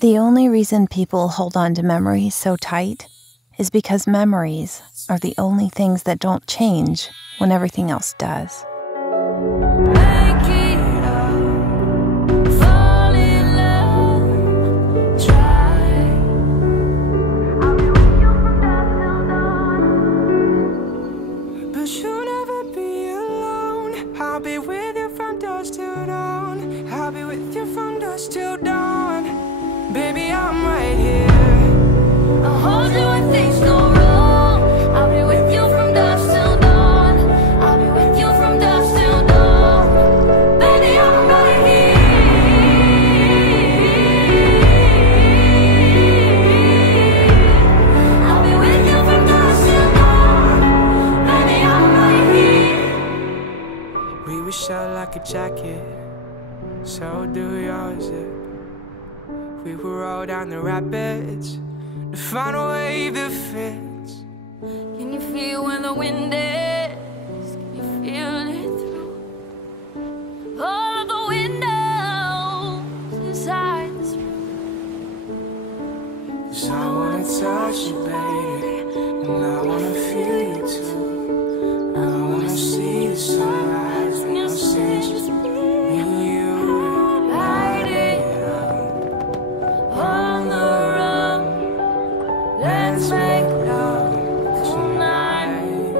The only reason people hold on to memories so tight is because memories are the only things that don't change when everything else does. I'll be with you from dusk till dawn. I'll be with you from dusk till dawn. Baby, I'm right here. I'll hold you when things go wrong. I'll be with you from dusk till dawn. I'll be with you from dusk till dawn. Baby, I'm right here. I'll be with you from dusk till dawn. Baby, I'm right here. We were shut like a jacket, so do yours. We will roll down the rapids to find a wave that fits. Can you feel when the wind is? Can you feel it through all of the windows inside this room? 'Cause I wanna touch you, baby, and I wanna feel you too. I wanna see the sunrise when you're singing. Let's make love tonight.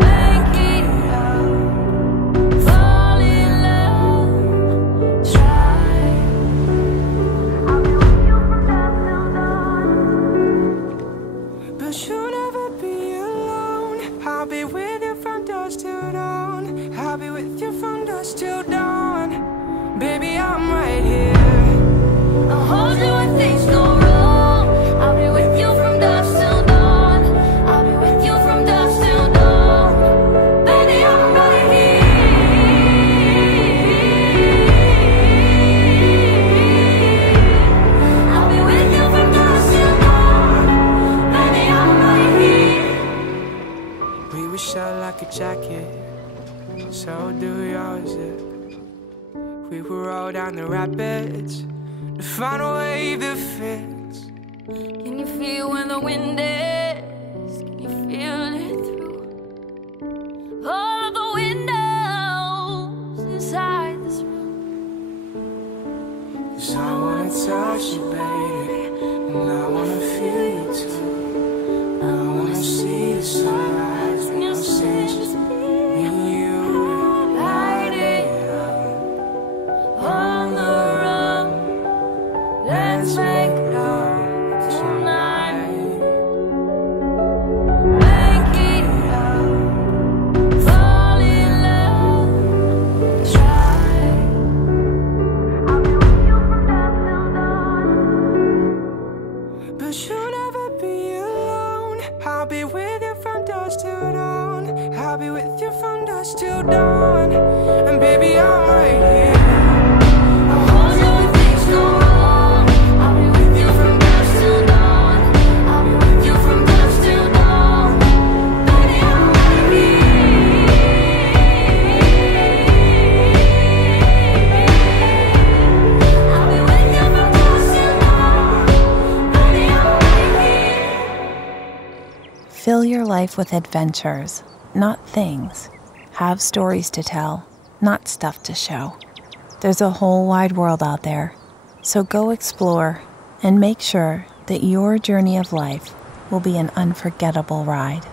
Make it love, fall in love, try. I'll be with you from dusk till dawn. But you'll never be alone. I'll be with you from dusk till dawn. I'll be with you from dusk till dawn. Baby, I'm right here. I'll hold you when things go wrong. I'll be with you from dusk till dawn. I'll be with you from dusk till dawn. Baby, I'm right here. I'll be with you from dusk till dawn. Baby, I'm right here. We were shut like a jacket, so do yours. We will roll down the rapids to find a wave that fits. Can you feel when the wind is? Can you feel it through all of the windows inside this room? 'Cause I wanna touch you, baby, and I wanna feel you too. I wanna see the sunrise when you're singing. Me and you light it up on the run. Let's make love tonight. Make it love, fall in love, try. I'll be with you from dusk till dawn. But you'll never be alone. I'll be with you from dusk till dawn. I'll be with you from dusk till dawn. And baby, I'm right here. I'll hold you when things go wrong. I'll be with you from dusk till dawn. I'll be with you from dusk till dawn. Baby, I'm right here. I'll be with you from dusk till dawn. Baby, I'm right here. Fill your life with adventures, not things. Have stories to tell, not stuff to show. There's a whole wide world out there, so go explore and make sure that your journey of life will be an unforgettable ride.